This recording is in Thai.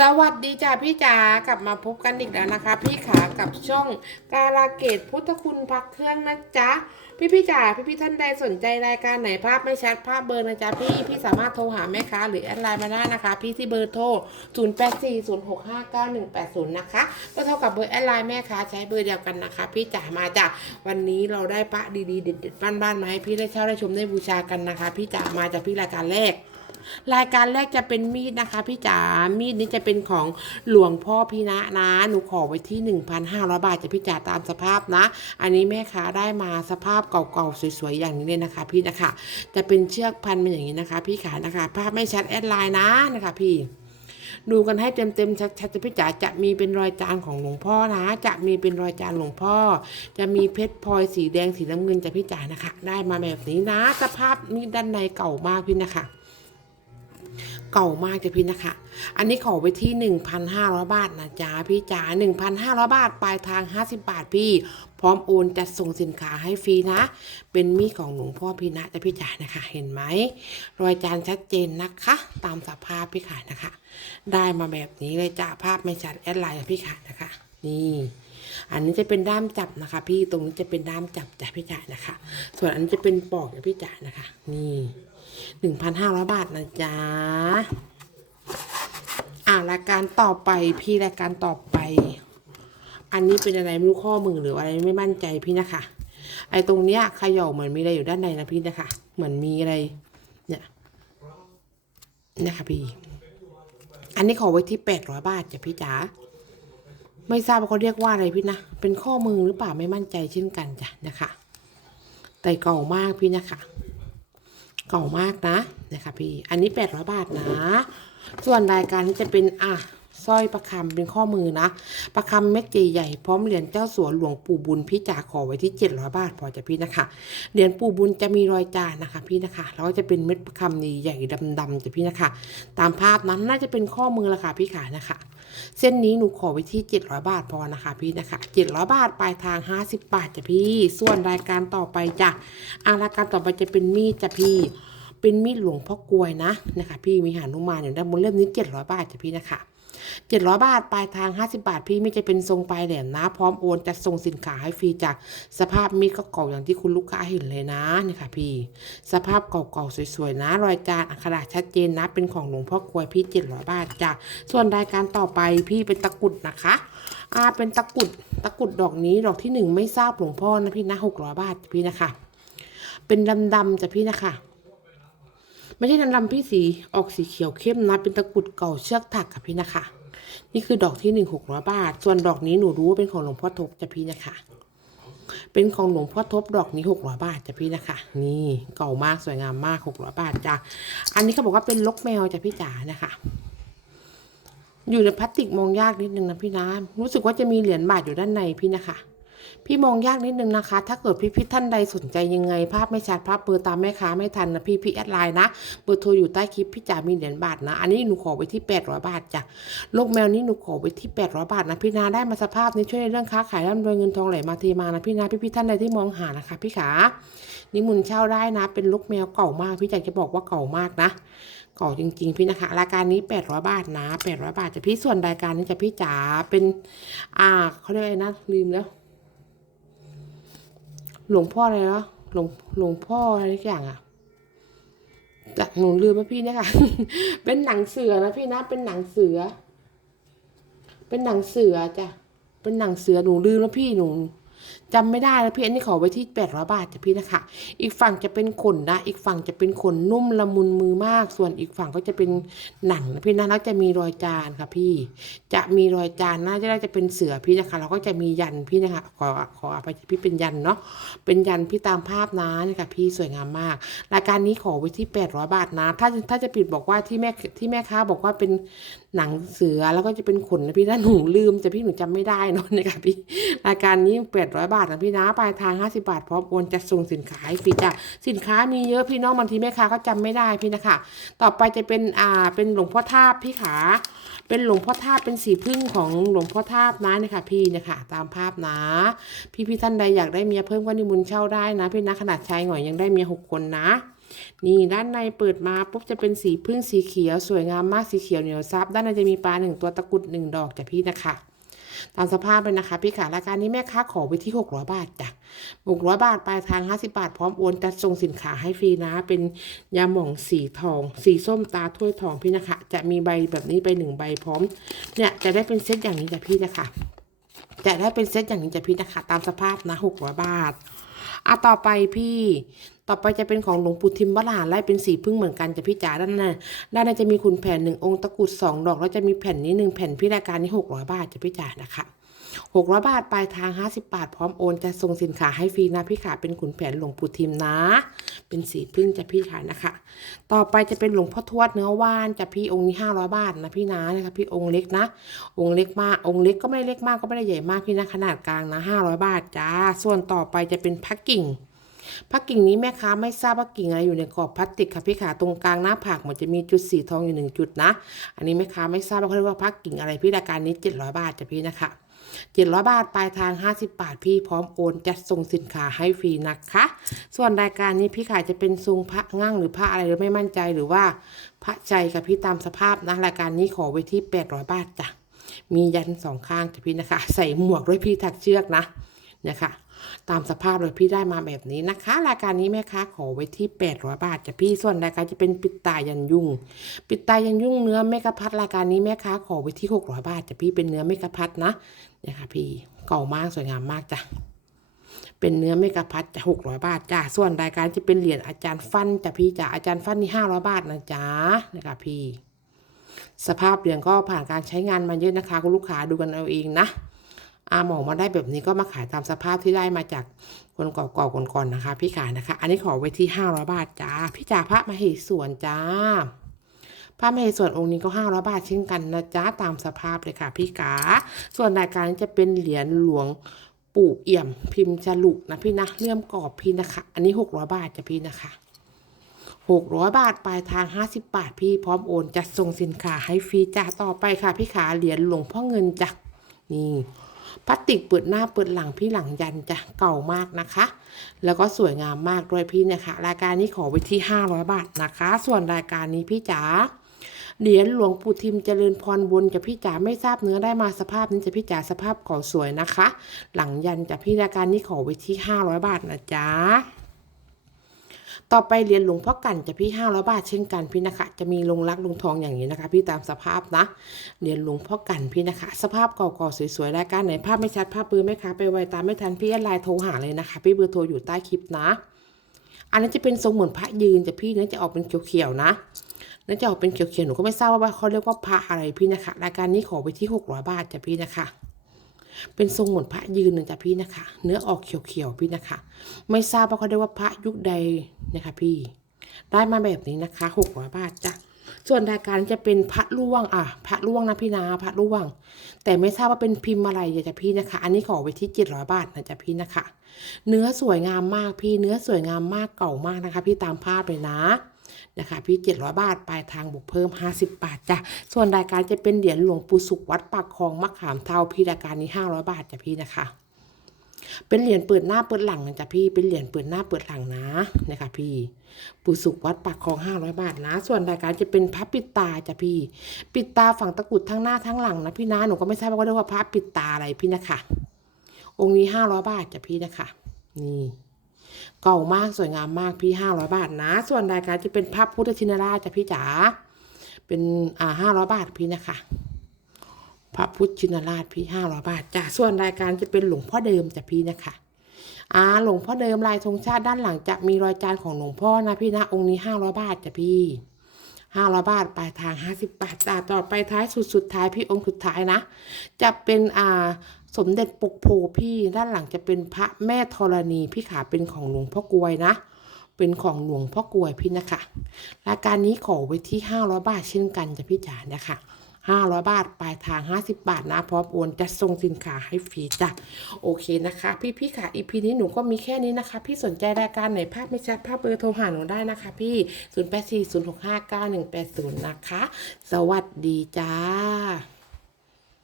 สวัสดีจ้าพี่จ๋ากลับมาพบกันอีกแล้วนะคะ พี่ขากับช่องกาลาเกตพุทธคุณพักเครื่องนะจ๊ะพี่พี่จ๋าพี่พี่ท่านใดสนใจรายการไหนภาพไม่ชัดภาพเบอร์นะจ๊ะพี่พี่สามารถโทรหาแม่ค้าหรือแอดไลน์มาได้นะคะ พี่ที่เบอร์โทร 0 8 4 0 6 5 9 1 8 0 นะคะก็เท่ากับเบอร์แอดไลน์แม่ค้าใช้เบอร์เดียวกันนะคะ พี่จ๋ามาจ้ะวันนี้เราได้พระดีๆเด็ดๆบ้านๆมาให้พี่ได้เช่าได้ชมได้บูชากันนะคะ พี่จ๋ามาจากพี่รายการแรก รายการแรกจะเป็นมีดนะคะพี่จ๋า มีดนี้จะเป็นของหลวงพ่อพี่นะนะ หนูขอไว้ที่ 1,500 บาทจะพี่จ๋าตามสภาพนะ อันนี้แม่ค้าได้มาสภาพเก่าๆสวยๆอย่างนี้เลยนะคะ พี่นะคะ จะเป็นเชือกพันมาอย่างนี้นะคะ พี่ขานะคะ ภาพไม่ชัดแอดไลน์นะนะคะ พี่ดูกันให้เต็มๆชัดๆจะพี่จ๋าจะมีเป็นรอยจานของหลวงพ่อนะ จะมีเป็นรอยจานหลวงพ่อ จะมีเพชรพลอยสีแดงสีน้ำเงินจะพี่จ๋านะคะ ได้มาแบบนี้นะ สภาพมีด้านในเก่ามากพี่นะคะ เก่ามากจ้ะพี่นะคะ อันนี้ขอไว้ที่ 1,500 บาทนะจ๊ะพี่จ๋า1,500 บาท ปลายทาง 50 บาทพี่ พร้อมโอนจัดส่งสินค้าให้ฟรีนะ เป็นมีดของหลวงพ่อพี่นะจ้ะพี่จ๋านะคะ เห็นไหมรอยจานชัดเจนนะคะ ตามสภาพพี่ขานะคะ ได้มาแบบนี้เลยจ้ะภาพไม่ชัดแอดไลน์พี่ขานะคะ นี่อันนี้จะเป็นด้ามจับนะคะ พี่ตรงนี้จะเป็นด้ามจับจ้ะพี่จ๋านะคะ ส่วนอันนี้จะเป็นปอกจ้ะพี่จ๋านะคะ นี่ หนึ่งพันห้าร้อยบาทนะจ๊ะอ่ารายการต่อไปพี่รายการต่อไป อันนี้เป็นอะไรไม่รู้ข้อมือหรืออะไรไม่มั่นใจพี่นะคะ ไอ้ตรงเนี้ยขย่าเหมือนมีอะไรอยู่ด้านในนะพี่นะคะ เหมือนมีอะไร เนี่ยนี่ยค่ะพี่ อันนี้ขอไว้ที่แปดร้อยบาทจ้ะพี่จ๋าไม่ทราบว่าเขาเรียกว่าอะไรพี่นะ เป็นข้อมือหรือเปล่าไม่มั่นใจเช่นกันจ้ะนะคะ แต่เก่ามากพี่นะคะ เก่ามากนะนะคะพี่ อันนี้ 800 บาทนะ ส่วนรายการจะเป็นอะ สร้อยประคำเป็นข้อมือนะ ประคำเม็ดใหญ่ๆพร้อมเหรียญเจ้าสัวหลวงปู่บุญพี่จ๋าขอไว้ที่ 700 บาทพอจะพี่นะคะ เหรียญปู่บุญจะมีรอยจานนะคะ พี่นะคะแล้วก็จะเป็นเม็ดประคำใหญ่ๆดำๆจะพี่นะคะ ตามภาพนั้นน่าจะเป็นข้อมือละค่ะพี่ขานะคะ เส้นนี้หนูขอไว้ที่ 700 บาทพอนะคะ พี่นะคะ700 บาทปลายทาง 50 บาทจ้ะพี่ ส่วนรายการต่อไปจ้ะอารายการต่อไปจะเป็นมีดจ้ะพี่เป็นมีดหลวงพ่อกลวยนะนะคะ พี่มีหานุมานอยู่ด้านบนเล่มนี้700 บาทจ้ะพี่นะคะ 700 บาท ปลายทาง 50 บาท พี่ไม่จะเป็นทรงปลายแหลมนะ พร้อมโอนจัดส่งสินค้าให้ฟรีจากสภาพมีดก็เก่าอย่างที่คุณลูกค้าเห็นเลยนะนี่ค่ะพี่ สภาพเก่าๆสวยๆนะ รอยจานอักขระชัดเจนนะเป็นของหลวงพ่อกวยพี่ 700 บาทจ้ะส่วนรายการต่อไปพี่เป็นตะกุดนะคะอ่าเป็นตะกุดตะกุดดอกนี้ดอกที่หนึ่งไม่ทราบหลวงพ่อนะพี่นะ600 บาทพี่นะคะ เป็นดำๆจ้ะพี่นะคะ ไม่ใช่ดำพี่สีออกสีเขียวเข้มนะ เป็นตะกรุดเก่าเชือกถักค่ะพี่นะคะ นี่คือดอกที่หนึ่งหกร้อยบาท ส่วนดอกนี้หนูรู้ว่าเป็นของหลวงพ่อทบจ้ะพี่นะคะ เป็นของหลวงพ่อทบดอกนี้หกร้อยบาทจ้ะพี่นะคะ นี่เก่ามากสวยงามมากหกร้อยบาทจ้ะอันนี้เขาบอกว่าเป็นลกแมวจ้ะพี่จ๋านะคะอยู่ในพลาสติกมองยากนิดนึงนะพี่นะ รู้สึกว่าจะมีเหรียญบาทอยู่ด้านในพี่นะคะ พี่มองยากนิดนึงนะคะ ถ้าเกิดพี่พี่ท่านใดสนใจยังไง ภาพไม่ชัดภาพเบอร์ตามแม่ค้าไม่ทันนะพี่พี่แอดไลน์นะ เบอร์โทรอยู่ใต้คลิปพี่จ๋ามีเหรียญบาทนะ อันนี้หนูขอไว้ที่ 800 บาทจ้ะโลกแมวนี้หนูขอไว้ที่ 800 บาทนะพี่นาได้มาสภาพนี้ช่วยในเรื่องค้าขายร่ำรวยเงินทองไหลมาเทมานะพี่นาพี่พี่ท่านใดที่มองหานะคะพี่ขานิมุนเช่าได้นะ เป็นลูกแมวเก่ามาก พี่อยากจะบอกว่าเก่ามากนะเก่าจริง ๆ พี่นะคะ รายการนี้ 800 บาทนะ 800 บาทจะพี่ส่วนรายการนี้จะพี่จ๋าเป็น อ่าเขาเรียกอะไรนะลืมแล้ว หลวงพ่ออะไรนะหลวงหลวงพ่ออะไรสักอย่างอะจากหนูลืมไหมพี่เนี่ยค่ะ เป็นหนังเสือนะพี่นะ เป็นหนังเสือ เป็นหนังเสือจ้ะ เป็นหนังเสือหนูลืมแล้วพี่หนู จำไม่ได้แล้วพี่อันนี้ขอไว้ที่แปดร้อยบาทจ้ะพี่นะคะ อีกฝั่งจะเป็นขนนะ อีกฝั่งจะเป็นขนนุ่มละมุนมือมาก ส่วนอีกฝั่งก็จะเป็นหนังนะพี่นะแล้วจะมีรอยจานค่ะพี่ จะมีรอยจานน่าจะได้จะเป็นเสือพี่นะคะ เราก็จะมียันพี่นะคะ ขอขออภัยพี่เป็นยันเนาะ เป็นยันพี่ตามภาพนะนี่ค่ะพี่สวยงามมาก รายการนี้ขอไว้ที่800บาทนะ ถ้าถ้าจะปิดบอกว่าที่แม่ที่แม่ค้าบอกว่าเป็น หนังเสือแล้วก็จะเป็นขนนะพี่นะหนูลืมแต่พี่หนูจำไม่ได้นอะนี่ค่ะพี่รายการนี้800บาทนะพี่นะปลายทาง50บาทพร้อมโอนจะส่งสินค้าให้ฟรีจ้ะสินค้ามีเยอะพี่น้องบางทีแม่ค้าเขาจำไม่ได้พี่นะคะ ต่อไปจะเป็นอ่าเป็นหลวงพ่อทาบพี่ขาเป็นหลวงพ่อทาบเป็นสีพึ่งของหลวงพ่อทาบนะนี่ค่ะพี่นะคะตามภาพนะ พี่พี่ท่านใดอยากได้เมียเพิ่มก็นิมนต์เช่าได้นะ พี่นะขนาดชายหน่อยยังได้เมียหกคนนะ นี่ด้านในเปิดมาปุ๊บจะเป็นสีพึ่งสีเขียว สวยงามมากสีเขียวเหนียวซับด้านในจะมีปลาหนึ่งตัวตะกุดหนึ่งดอกจ้ะพี่นะคะตามสภาพเลยนะคะ พี่ขารายการนี้แม่ค้าขอไปที่ 600 บาทจ้ะ600 บาทปลายทาง 50 บาท พร้อมโอนจัดส่งสินค้าให้ฟรีนะ เป็นยาหม่องสีทอง สีส้มตาถ้วยทองพี่นะคะ จะมีใบแบบนี้ไปหนึ่งใบพร้อม เนี่ยจะได้เป็นเซตอย่างนี้จ้ะพี่นะคะจะได้เป็นเซตอย่างนี้จ้ะพี่นะคะ ตามสภาพนะ 600 บาทอะต่อไปพี่ ต่อไปจะเป็นของหลวงปู่ทิมวราไล่เป็นสีพึ่งเหมือนกันจะพี่จ๋าด้านในด้านในจะมีคุณแผ่นหนึ่งองค์ตะกรุดสองดอก แล้วจะมีแผ่นนี้หนึ่งแผ่นพี่ราการนี้หกร้อยบาทจะพี่จ๋านะคะหกร้อยบาทปลายทางห้าสิบบาท พร้อมโอนจะส่งสินค้าให้ฟรีนะพี่ขาเป็นขุนแผนหลวงปู่ทิมนะ เป็นสีพึ่งจะพี่ขานะคะ ต่อไปจะเป็นหลวงพ่อทวดเนื้อว่านจะพี่องค์นี้ห้าร้อยบาทนะพี่นะนะคะพี่องค์เล็กนะ องค์เล็กมากองค์เล็กก็ไม่ได้เล็กมากก็ไม่ได้ใหญ่มากพี่นะขนาดกลางนะห้าร้อยบาทจ้าส่วนต่อไปจะเป็นพักกิ่ง พักกิ่งนี้แม่ค้าไม่ทราบว่ากิ่งอะไรอยู่ในกรอบพลาสติกค่ะพี่ขาตรงกลางหน้าผากมันจะมีจุดสีทองอยู่หนึ่งจุดนะ อันนี้แม่ค้าไม่ทราบว่าเขาเรียกว่าพักกิ่งอะไรพี่รายการนี้เจ็ดร้อยบาทจ้ะพี่นะคะเจ็ดร้อยบาท ปลายทางห้าสิบบาท พี่พร้อมโอนจัดส่งสินค้าให้ฟรีนะคะ ส่วนรายการนี้พี่ขายจะเป็นทรงพระง่างหรือพระอะไรหรือไม่มั่นใจหรือว่าพระใจกับพี่ตามสภาพนะรายการนี้ขอไว้ที่แปดร้อยบาทจ้ะมียันสองข้างจ้ะพี่นะคะ ใส่หมวกด้วยพี่ถักเชือกนะเนี่ยค่ะ ตามสภาพเลยพี่ได้มาแบบนี้นะคะ รายการนี้แม่ค้าขอไว้ที่ 800 บาทจะพี่ส่วนรายการจะเป็นปิดตายันยุ่ง ปิดตายันยุ่งเนื้อเมกะพัดรายการนี้แม่ค้าขอไว้ที่ 600 บาทจะพี่เป็นเนื้อเมกะพัดนะเนี่ยค่ะพี่เก่ามากสวยงามมากจ้ะเป็นเนื้อเมกะพัดจะ600บาทจ้ะส่วนรายการจะเป็นเหรียญอาจารย์ฟันจ้ะพี่จ้ะอาจารย์ฟันนี่500บาทนะจ๊ะนะคะพี่ สภาพเหรียญก็ผ่านการใช้งานมาเยอะนะคะ คุณลูกค้าดูกันเอาเองนะ อาหมอมาได้แบบนี้ก็มาขายตามสภาพที่ได้มาจากคนเก่าๆก่อนๆนะคะ พี่ขายนะคะ อันนี้ขอไว้ที่ห้าร้อยบาทจ้า พี่จ๋าพระมเหสวนจ้า พระมเหสวนองค์นี้ก็ห้าร้อยบาทเช่นกันนะจ๊ะตามสภาพเลยค่ะ พี่กา ส่วนรายการจะเป็นเหรียญหลวงปู่เอี่ยม พิมพ์ฉลุนะพี่นะเลื่อมกรอบพี่นะคะ อันนี้หกร้อยบาทจ้ะพี่นะคะหกร้อยบาทปลายทางห้าสิบบาทพี่พร้อมโอนจัดส่งสินค้าให้ฟรีจ้าต่อไปค่ะ พี่ขาเหรียญหลวงพ่อเงินจ้ะนี่ พลาสติกเปิดหน้าเปิดหลังพี่หลังยันจะเก่ามากนะคะ แล้วก็สวยงามมากด้วยพี่นะคะ รายการนี้ขอไว้ที่ 500 บาทนะคะ ส่วนรายการนี้พี่จ๋าเหรียญหลวงปู่ทิมเจริญพรบนจะพี่จ๋าไม่ทราบเนื้อได้มาสภาพนี้จะพี่จ๋าสภาพขอสวยนะคะ หลังยันจะพี่รายการนี้ขอไว้ที่ 500 บาทนะจ๊ะ ต่อไปเหรียญหลวงพ่อกันจะพี่ห้าร้อยบาทเช่นกันพี่นะคะ จะมีลงรักลงทองอย่างนี้นะคะ พี่ตามสภาพนะเหรียญหลวงพ่อกันพี่นะคะ สภาพเก่าๆสวยๆรายการไหนภาพไม่ชัดภาพเบอร์ไม่คะไปไวตามไม่ทันพี่ไลน์โทรหาเลยนะคะ พี่เบอร์โทรอยู่ใต้คลิปนะ อันนี้นจะเป็นทรงเหมือนพระยืนจะพี่นื้อจะออกเป็นเขียวๆนะนื้อจะออกเป็นเขียวๆหนูก็ไม่ทราบว่าเขาเรียกว่าพระอะไรพี่นะคะ รายการนี้ขอไปที่หกร้อยบาทจะพี่นะคะ เป็นทรงเหมือนพระยืนนะจ๊ะพี่นะคะ เนื้อออกเขียวๆพี่นะคะ ไม่ทราบว่าเขาเรียกว่าพระยุคใดนะคะ พี่ ได้มาแบบนี้นะคะหกร้อยบาทจ้ะส่วนรายการจะเป็นพระล่วงอะพระล่วงนะพี่นาพระล่วง แต่ไม่ทราบว่าเป็นพิมพ์อะไรจ้ะพี่นะคะ อันนี้ขอไว้ที่เจ็ดร้อยบาทนะจ๊ะพี่นะคะ เนื้อสวยงามมากพี่เนื้อสวยงามมากเก่ามากนะคะ พี่ตามภาพเลยนะ นะคะพี่เจ็ดร้อยบาทปลายทางบวกเพิ่มห้าสิบบาทจ้ะส่วนรายการจะเป็นเหรียญหลวงปู่สุขวัดปากคลองมะขามเทาพี่รายการนี้ห้าร้อยบาทจ้ะพี่นะคะเป็นเหรียญเปิดหน้าเปิดหลังนะจ๊ะพี่เป็นเหรียญเปิดหน้าเปิดหลังนะนะคะพี่ปู่สุขวัดปากคลองห้าร้อยบาทนะ ส่วนรายการจะเป็นพระปิดตาจ้ะพี่ ปิดตาฝั่งตะกุดทั้งหน้าทั้งหลังนะพี่นะหนูก็ไม่ทราบว่าเขาเรียกว่าพระปิดตาอะไรพี่นะคะองค์นี้ห้าร้อยบาทจ้ะพี่นะคะนี่ เก่ามากสวยงามมากพี่ห้าร้อยบาทนะ ส่วนรายการจะเป็นพระพุทธชินราชจ้ะพี่จ๋าเป็นอ่าห้าร้อยบาทพี่นะคะพระพุทธชินราชพี่ห้าร้อยบาทจ้ะส่วนรายการจะเป็นหลวงพ่อเดิมจ้ะพี่นะคะอ่าหลวงพ่อเดิมลายธงชาติด้านหลังจะมีรอยจานของหลวงพ่อนะพี่นะองค์นี้ห้าร้อยบาทจ้ะพี่ ห้าร้อยบาทปลายทางห้าสิบบาทจ้าต่อไปท้ายสุดสุดท้ายพี่องค์สุดท้ายนะ จะเป็นอ่าสมเด็จปกโพพี่ด้านหลังจะเป็นพระแม่ธรณีพี่ขาเป็นของหลวงพ่อกวยนะ เป็นของหลวงพ่อกวยพี่นะคะรายการนี้ขอไว้ที่ห้าร้อยบาทเช่นกันจ้ะพี่จ๋านะคะ ห้าร้อยบาท ปลายทางห้าสิบบาทนะ พร้อมโอนจะส่งสินค้าให้ฟรีจ้ะ โอเคนะคะ พี่พี่ค่ะอีพีนี้หนูก็มีแค่นี้นะคะ พี่สนใจรายการไหนภาพไม่ชัดภาพเบอร์โทรหาหนูได้นะคะ พี่ศูนย์แปดสี่ศูนย์หกห้าเก้าหนึ่งแปดศูนย์นะคะ สวัสดีจ้า